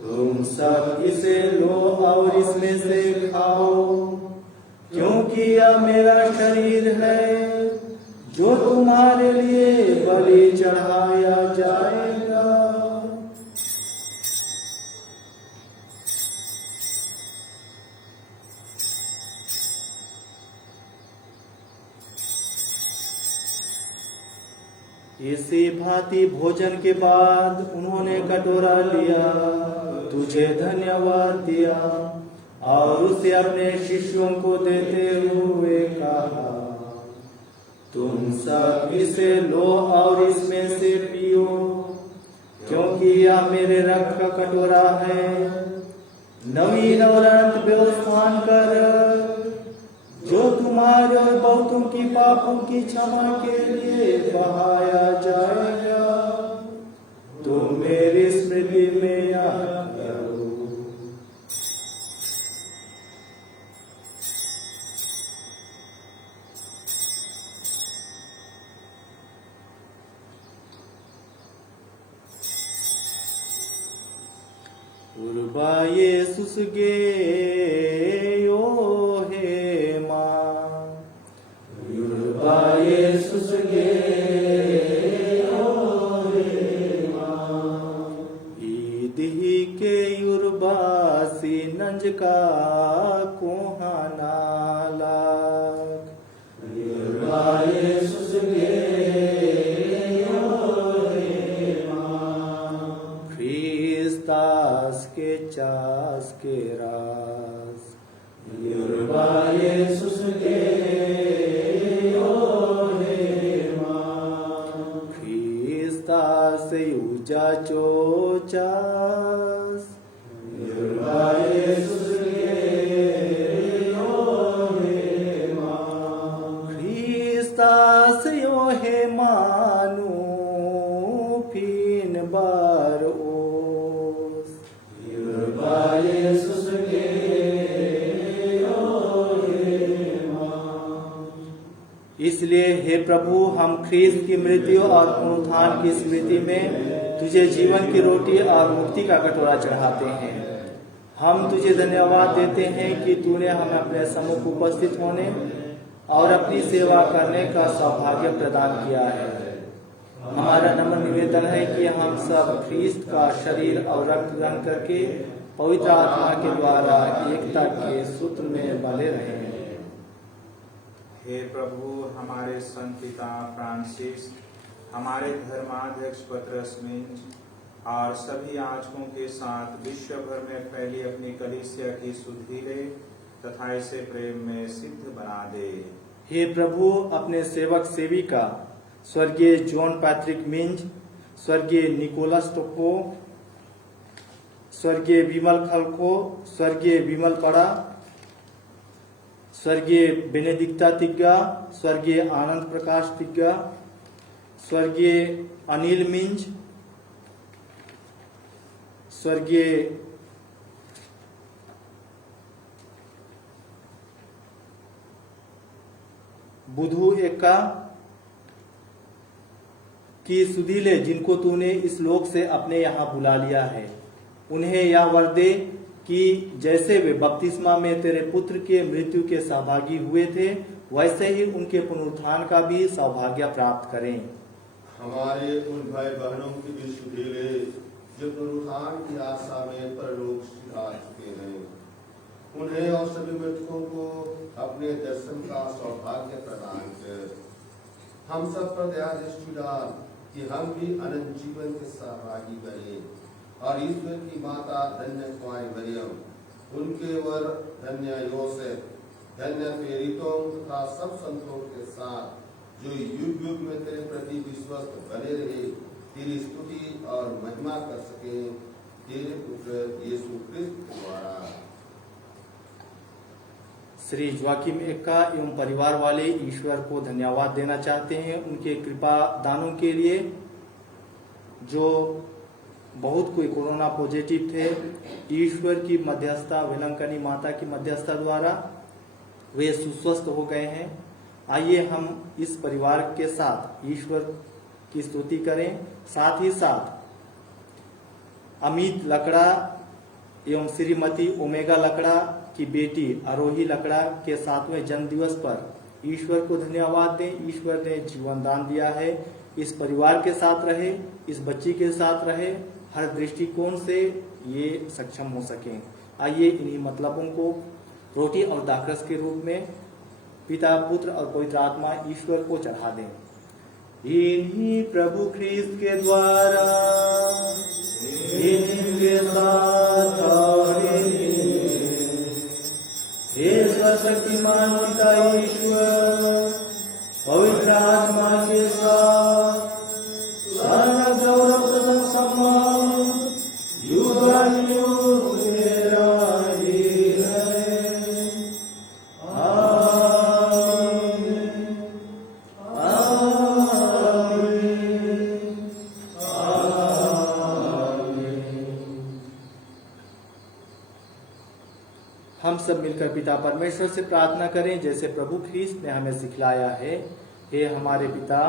तुम सब इसे लो और इसमें से खाओ, क्योंकि यह मेरा शरीर है जो तुम्हारे लिए बलि चढ़ाया जाएगा। इसी भांति भोजन के बाद उन्होंने कटोरा लिया, तुझे धन्यवाद दिया और उसे अपने शिष्यों को देते हुए कहा, तुम सब इसे लो और इसमें से पियो, क्योंकि यह मेरे रक्त का कटोरा है, नवीन और अनंत व्यवस्थान कर, जो तुम्हारे और बहुतों की पापों की क्षमा के लिए बहाया जाएगा। तुम मेरी स्मृति में यह करो। उर्बा येसुस गे यो हे मां, उर्बा येसुस गे यो हे मां, ईदही के युर्बासी नंजका कोहाना लाग, उर्बा येसुस गे के चास के रास, युर्बा येसुस के ओ हे मां, ख्रिस्तास यूजा चोचास, युर्बा येसुस के ओ हे मां, ख्रिस्तास यो हे मानु फिन बार येसुस के ओ हे मां। इसलिए हे प्रभु, हम ख्रीस्त की मृत्यु और पुनरुत्थान की स्मृति में तुझे जीवन की रोटी और मुक्ति का कटोरा चढ़ाते हैं। हम तुझे धन्यवाद देते हैं कि तूने हमें अपने सम्मुख उपस्थित होने और अपनी सेवा करने का सौभाग्य प्रदान किया है। हमारा नम्र निवेदन है कि हम सब ख्रीस्त का शरीर और रक्त ग्रहण करके पवित्र आत्मा के द्वारा एकता के सूत्र में बने रहे। हे प्रभु, हमारे संत पिता फ्रांसिस, हमारे धर्माध्यक्ष पतरस मिंज और सभी याजकों के साथ विश्व भर में फैली अपनी कलीसिया की सुधीले तथा इसे प्रेम में सिद्ध बना दे। हे प्रभु, अपने सेवक सेविका स्वर्गीय जॉन पैट्रिक मिंज, स्वर्गीय निकोलस टोप्पो, स्वर्गीय विमल खलखो, स्वर्गीय विमल पड़ा, स्वर्गीय बेनेडिक्टा तिग्गा, स्वर्गीय आनंद प्रकाश तिग्गा, स्वर्गीय अनिल मिंज, स्वर्गीय बुधू एक्का की सुधीले, जिनको तूने इस लोक से अपने यहाँ बुला लिया है, उन्हें यह वर दे कि जैसे वे बपतिस्मा में तेरे पुत्र के मृत्यु के सहभागी हुए थे, वैसे ही उनके पुनरुत्थान का भी सौभाग्य प्राप्त करें। हमारे उन भाई बहनों की भी सुधीले जो पुनरुत्थान की आशा में परलोक सिधा चुके हैं, उन्हें और सभी मृतकों को अपने दर्शन का सौभाग्य प्रदान कर। हम सब पर दया दृष्टि डाल कि हम भी अनंत जीवन के सहभागी बने और ईश्वर की माता धन्य कुंवारी मरियम, उनके वर धन्य योसेफ, धन्य प्रेरितों तथा सब संतों के साथ जो युग युग में तेरे प्रति विश्वस्त बने रहे, तेरी स्तुति और महिमा कर सके, तेरे पुत्र यीशु क्रिस्त द्वारा। श्री जोआकिम एक्का एवं परिवार वाले ईश्वर को धन्यवाद देना चाहते हैं उनके कृपा दानों के लिए। जो बहुत कोई कोरोना पॉजिटिव थे, ईश्वर की मध्यस्थता, वेलंकनी माता की मध्यस्थता द्वारा वे सुस्वस्थ हो गए हैं। आइए हम इस परिवार के साथ ईश्वर की स्तुति करें। साथ ही साथ अमित लकड़ा एवं श्रीमती ओमेगा लकड़ा की बेटी आरोही लकड़ा के 7वें जन्म दिवस पर ईश्वर को धन्यवाद दें। ईश्वर ने जीवन दान दिया है, इस परिवार के साथ रहे, इस बच्ची के साथ रहे, हर दृष्टिकोण से ये सक्षम हो सके। आइए इन्हीं मतलबों को रोटी और दाखरस के रूप में पिता, पुत्र और पवित्र आत्मा ईश्वर को चढ़ा दें। इन्हीं प्रभु ख्रीस्त के द्वारा इनके साथ और हे सर्वशक्तिमान पिता ईश्वर पवित्र आत्मा के साथ सारा गौरव प्रथम सम्मान युगानुयुग तेरा ही है। आमीन। हम सब मिलकर पिता परमेश्वर से प्रार्थना करें जैसे प्रभु ख्रीस्त ने हमें सिखलाया है। हे हमारे पिता,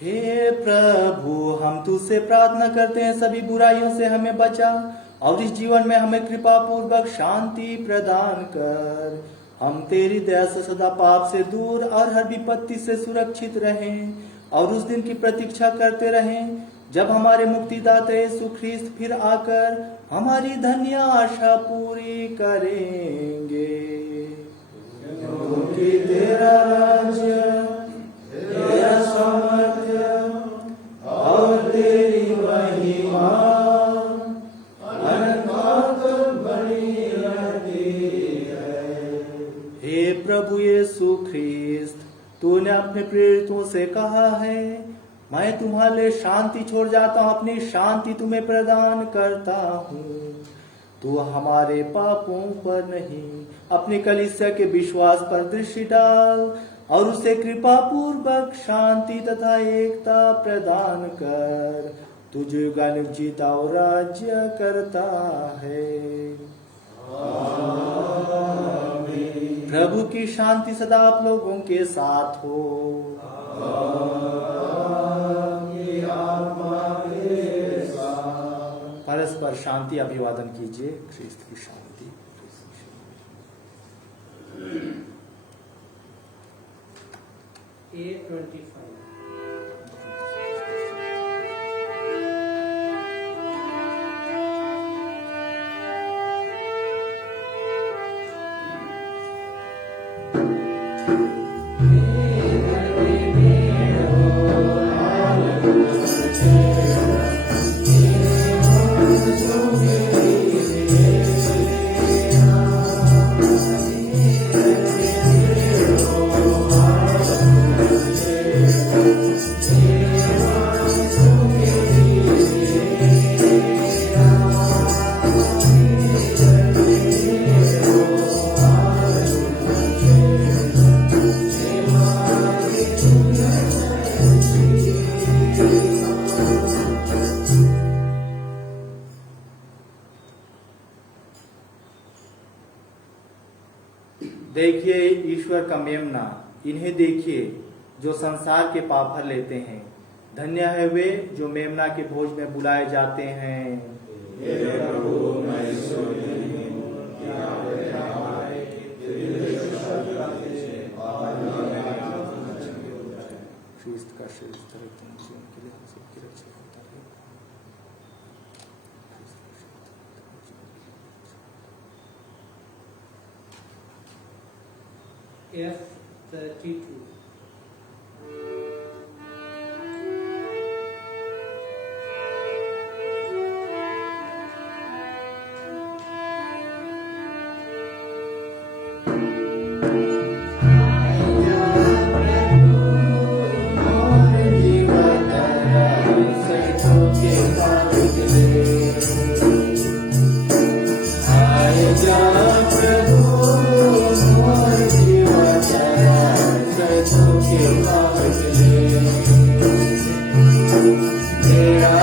हे प्रभु, हम तुझसे प्रार्थना करते हैं सभी बुराइयों से हमें बचा और इस जीवन में हमें कृपा पूर्वक शांति प्रदान कर। हम तेरी दया से सदा पाप से दूर और हर विपत्ति से सुरक्षित रहें और उस दिन की प्रतीक्षा करते रहें जब हमारे मुक्तिदाता यीशु ख्रीस्त फिर आकर हमारी धन्य आशा पूरी करेंगे। क्योंकि तेरा राज्य, तेरा सामर्थ्य और तेरी महिमा अनंत बनी रहती है। हे प्रभु यीशु ख्रीस्त, तूने अपने प्रेरितों से कहा है, मैं तुम्हारे लिए शांति छोड़ जाता हूँ, अपनी शांति तुम्हें प्रदान करता हूँ। तू हमारे पापों पर नहीं, अपनी कलीसिया के विश्वास पर दृष्टि डाल और उसे कृपा पूर्वक शांति तथा एकता प्रदान कर। तू युगानुयुग जीता और राज्य करता है। आमीन। प्रभु की शांति सदा आप लोगों के साथ हो। परस्पर शांति अभिवादन कीजिए। ख्रीस्त की शांति। A25 देखिए ईश्वर का मेमना, इन्हें देखिए जो संसार के पाप भर लेते हैं। धन्य है वे जो मेमना के भोज में बुलाए जाते हैं। ख्रीस्त का शरीर इस तरह के जीवन के लिए हम सबकी रक्षा करता है। F32 तेरा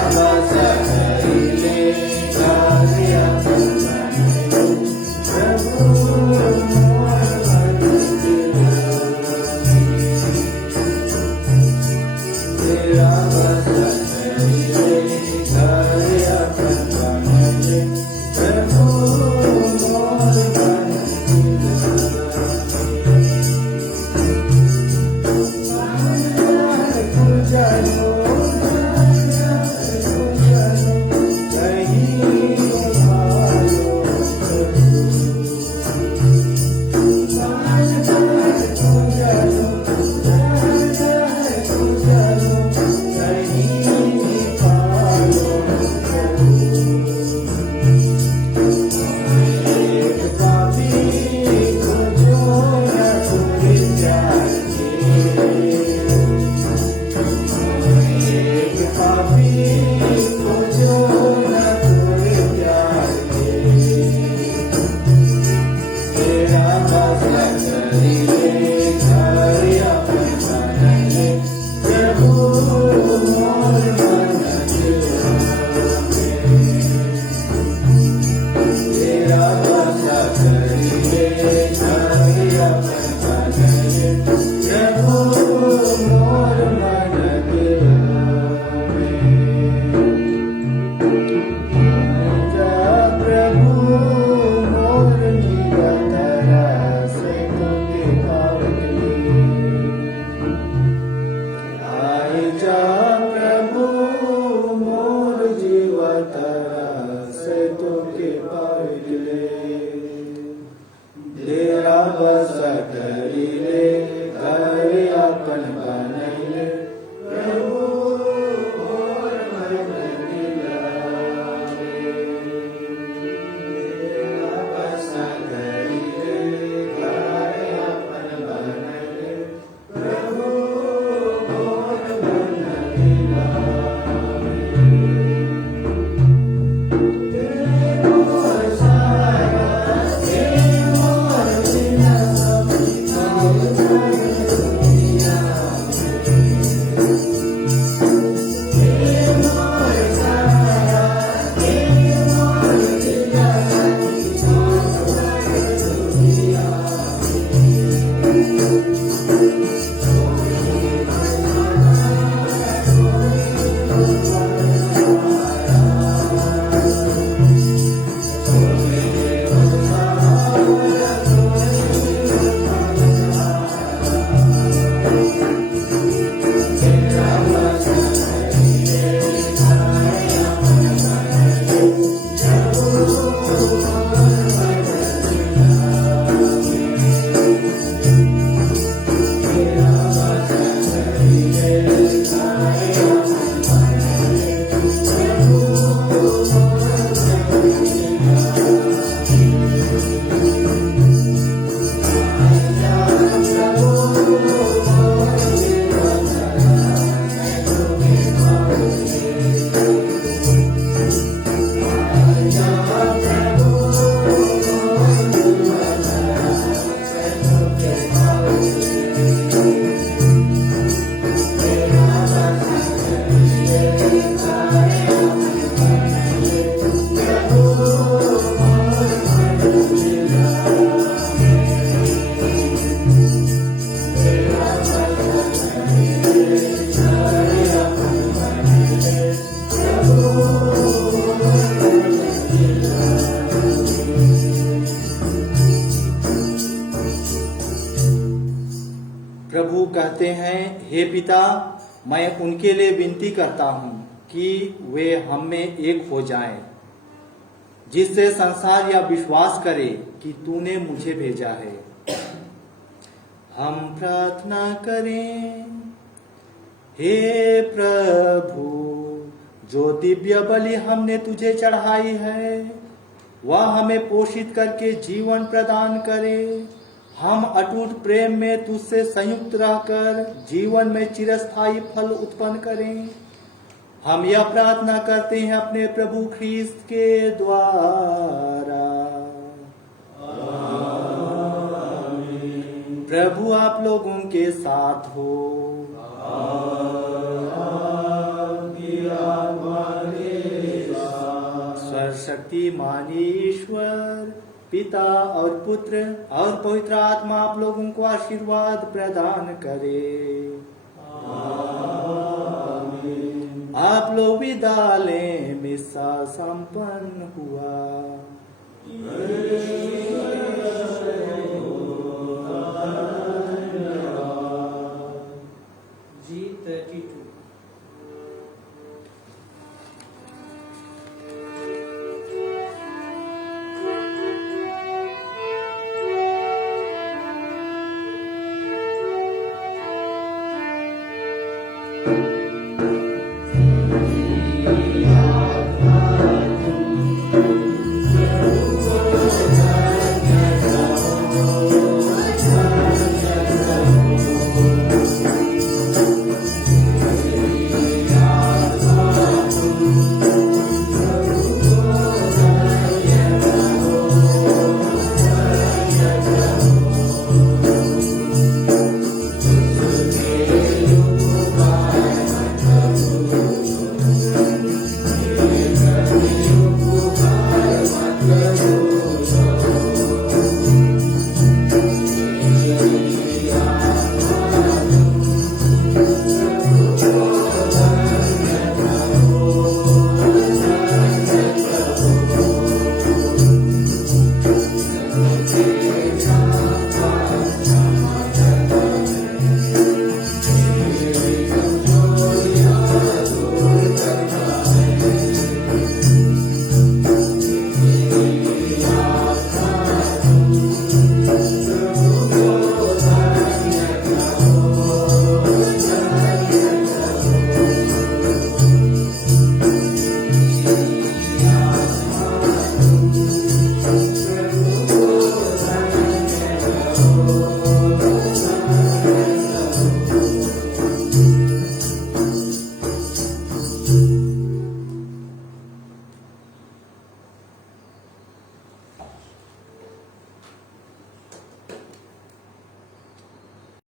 प्रभु कहते हैं, हे पिता, मैं उनके लिए विनती करता हूँ कि वे हम में एक हो जाएं, जिससे संसार यह विश्वास करे कि तूने मुझे भेजा है। हम प्रार्थना करें। हे प्रभु, जो दिव्य बलि हमने तुझे चढ़ाई है वह हमें पोषित करके जीवन प्रदान करे। हम अटूट प्रेम में तुझसे संयुक्त रहकर जीवन में चिरस्थायी फल उत्पन्न करें। हम यह प्रार्थना करते हैं अपने प्रभु ख्रीस्त के द्वारा। आमीन। प्रभु आप लोगों के साथ हो। सर्वशक्तिमान ईश्वर पिता और पुत्र और पवित्र आत्मा आप लोगों को आशीर्वाद प्रदान करे। आमीन। आप लोग विदा लें। मिसा संपन्न हुआ। G32. Thank you.